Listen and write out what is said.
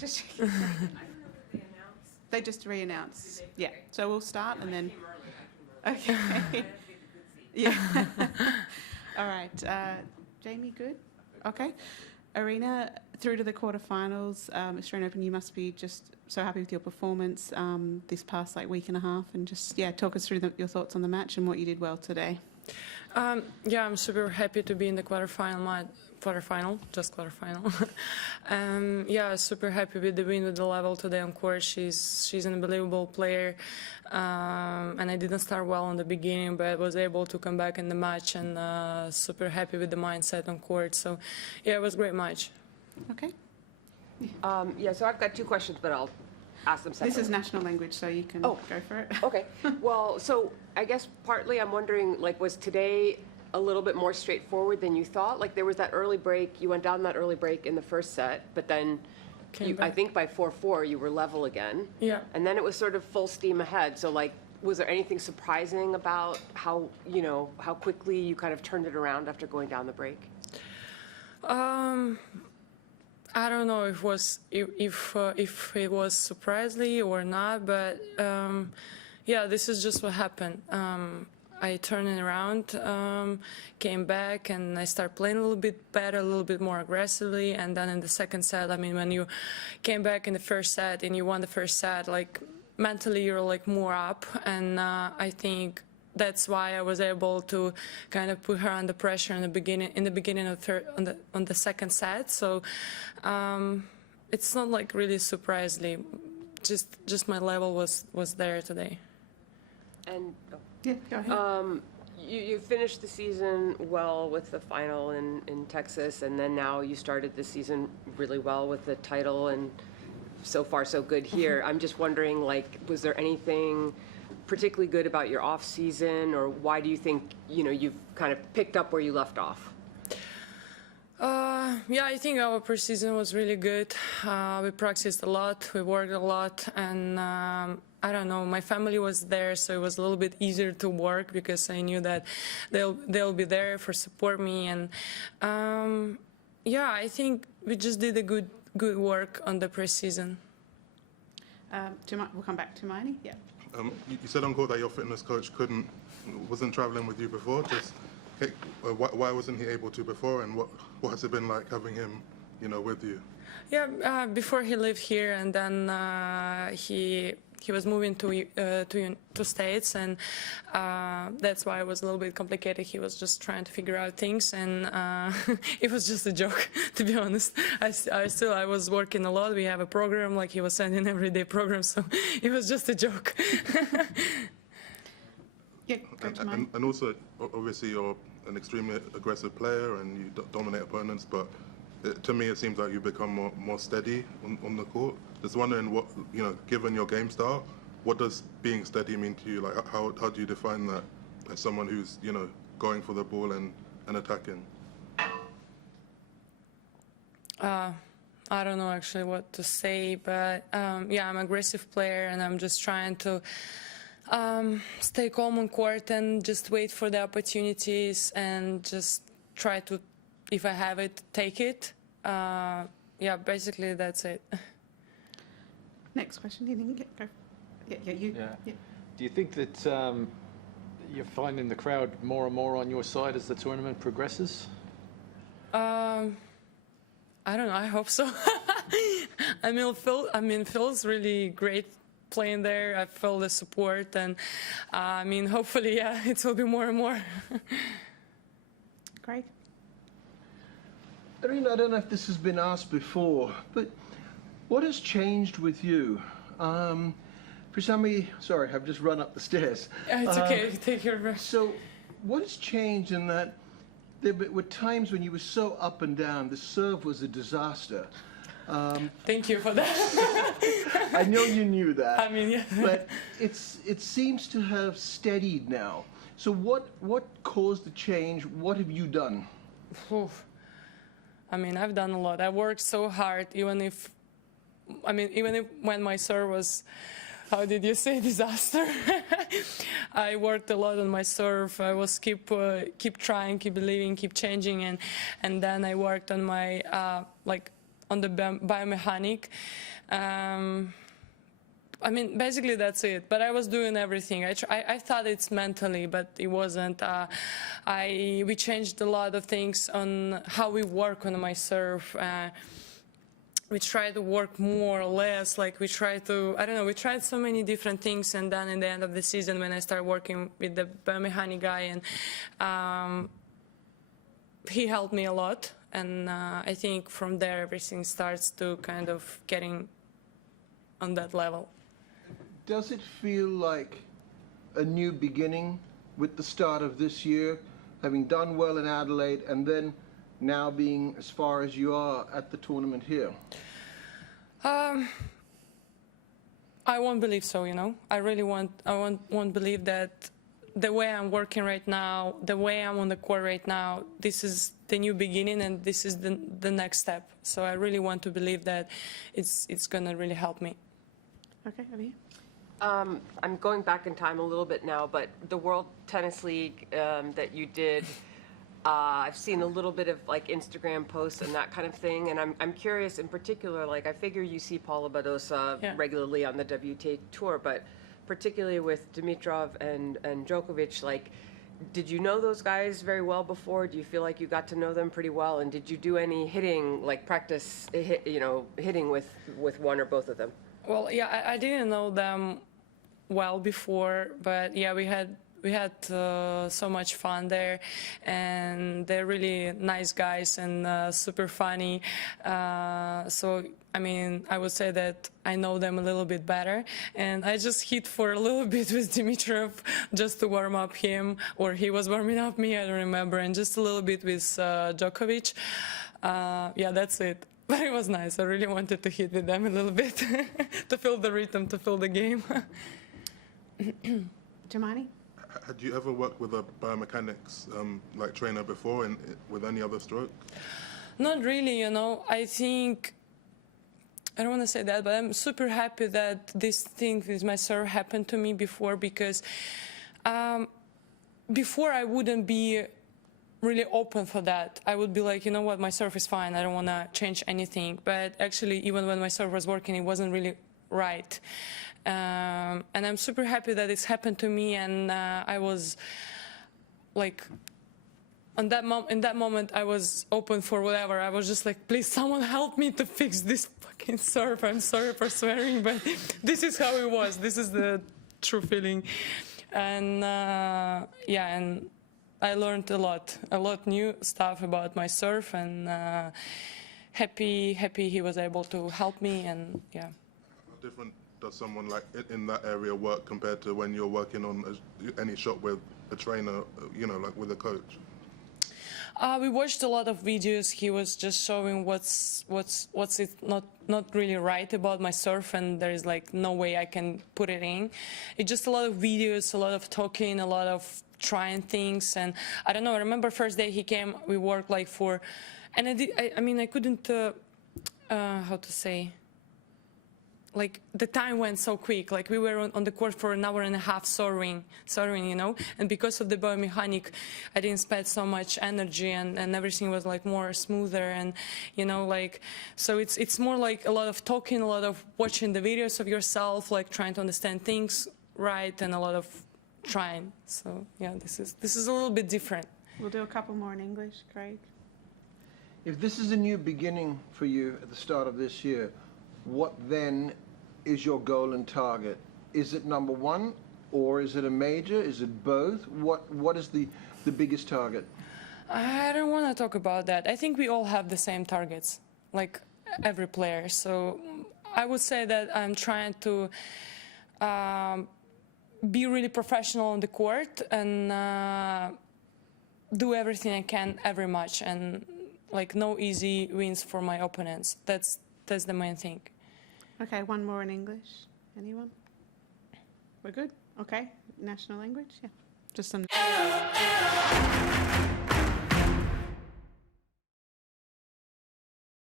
just they just re-announce. Yeah, so we'll start and then. Okay. Yeah. All right. Jamie, good? Okay. Arena, through to the quarterfinals. Australian Open, you must be just so happy with your performance this past week and a half, and just talk us through your thoughts on the match and what you did well today. Yeah, I'm super happy to be in the quarterfinal. Yeah, super happy with the win with the level today on court. She's an unbelievable player, and I didn't start well in the beginning, but was able to come back in the match, and super happy with the mindset on court. So, yeah, it was a great match. Okay. Yeah, so I've got two questions, but I'll ask them separately. This is national language, so you can go for it. Okay. Well, so I guess partly I'm wondering, was today a little bit more straightforward than you thought? There was that early break, you went down that early break in the first set, but then I think by 4-4 you were level again. Yeah. And then it was sort of full steam ahead. So was there anything surprising about how quickly you kind of turned it around after going down the break? I don't know if it was surprisingly or not, but yeah, this is just what happened. I turned it around, came back, and I started playing a little bit better, a little bit more aggressively. And then in the second set, I mean, when you came back in the first set and you won the first set, mentally you're more up, and I think that's why I was able to kind of put her under pressure in the beginning of on the second set. So it's not really surprisingly, just my level was there today. And yeah, go ahead. You finished the season well with the final in Texas, and then now you started the season really well with the title, and so far so good here. I'm just wondering, was there anything particularly good about your off season, or why do you think you've kind of picked up where you left off? Yeah, I think our preseason was really good. We practiced a lot, we worked a lot, and I don't know, my family was there, so it was a little bit easier to work because I knew that they'll be there for support me, and yeah, I think we just did a good work on the preseason. We'll come back to Hermione. Yeah. You said on court that your fitness coach wasn't traveling with you before. Why wasn't he able to before, and what has it been like having him, with you? Yeah, before he lived here, and then he was moving to States, and that's why it was a little bit complicated. He was just trying to figure out things, and it was just a joke, to be honest. I was working a lot. We have a program, he was sending everyday program, so it was just a joke. Yeah, and also, obviously, you're an extremely aggressive player, and you dominate opponents, but to me, it seems like you become more steady on the court. Just wondering what, given your game style, what does being steady mean to you? How do you define that as someone who's, going for the ball and attacking? I don't know actually what to say, but yeah, I'm an aggressive player, and I'm just trying to stay calm on court and just wait for the opportunities and just try to, if I have it, take it. Yeah, basically that's it. Next question. You didn't go. Yeah, you. Yeah. Yeah. Do you think that you're finding the crowd more and more on your side as the tournament progresses? I don't know. I hope so. I mean, Phil's really great playing there. I feel the support, and I mean, hopefully, yeah, it will be more and more. Craig? Irina, I don't know if this has been asked before, but what has changed with you? For some sorry, I've just run up the stairs. It's okay, take your breath. So, what has changed in that there were times when you were so up and down, the serve was a disaster. Thank you for that. I know you knew that. I mean, yeah. But it seems to have steadied now. So what caused the change? What have you done? Oof. I mean, I've done a lot. I worked so hard, even if when my serve was, how did you say, disaster? I worked a lot on my serve. I was keep trying, keep believing, keep changing, and then I worked on my on the biomechanic. I mean, basically that's it. But I was doing everything. I thought it's mentally, but it wasn't. We changed a lot of things on how we work on my serve. We try to work more or less. Like we try to, I don't know. We tried so many different things, and then in the end of the season, when I started working with the biomechanic guy, and he helped me a lot. And I think from there everything starts to kind of getting on that level. Does it feel like a new beginning with the start of this year, having done well in Adelaide and then now being as far as you are at the tournament here? I won't believe so, you know. I won't believe that the way I'm working right now, the way I'm on the court right now, this is the new beginning and this is the next step. So I really want to believe that it's gonna really help me. Okay, over here. I'm going back in time a little bit now, but the World Tennis League that you did, I've seen a little bit of like Instagram posts and that kind of thing, and I'm curious in particular, like I figure you see Paula Badosa Yeah. regularly on the WTA tour, but particularly with Dimitrov and Djokovic, like did you know those guys very well before? Do you feel like you got to know them pretty well, and did you do any hitting, like practice, hitting with one or both of them? Well, yeah, I didn't know them well before, but yeah, we had so much fun there, and they're really nice guys and super funny. So I mean, I would say that I know them a little bit better, and I just hit for a little bit with Dimitrov just to warm up him, or he was warming up me, I don't remember, and just a little bit with Djokovic. Yeah, that's it. But it was nice. I really wanted to hit with them a little bit to feel the rhythm, to feel the game. Jemani? Had you ever worked with a biomechanics like trainer before with any other stroke? Not really, you know. I think, I don't want to say that, but I'm super happy that this thing with my serve happened to me before, because before I wouldn't be really open for that. I would be like, you know what, my serve is fine. I don't want to change anything. But actually, even when my serve was working, it wasn't really right. And I'm super happy that it's happened to me. And I was like, in that moment, I was open for whatever. I was just like, please, someone help me to fix this fucking serve. I'm sorry for swearing, but this is how it was. This is the true feeling. And yeah, and I learned a lot new stuff about my serve, and happy he was able to help me, and yeah. How different does someone like in that area work compared to when you're working on any shot with a trainer, like with a coach? We watched a lot of videos. He was just showing what's it not really right about my serve, and there is like no way I can put it in. It's just a lot of videos, a lot of talking, a lot of trying things, and I don't know. I remember first day he came, we worked like for, and I couldn't, how to say, like the time went so quick. Like we were on the court for an hour and a half serving, you know, and because of the biomechanic, I didn't spend so much energy, and everything was like more smoother, and like, so it's more like a lot of talking, a lot of watching the videos of yourself, like trying to understand things right, and a lot of trying. So yeah, this is a little bit different. We'll do a couple more in English, Craig. If this is a new beginning for you at the start of this year, what then is your goal and target? Is it number one, or is it a major? Is it both? What is the biggest target? I don't want to talk about that. I think we all have the same targets, like every player. So I would say that I'm trying to be really professional on the court and do everything I can every match, and like no easy wins for my opponents. That's the main thing. Okay, one more in English. Anyone? We're good? Okay. National language? Yeah. Just some.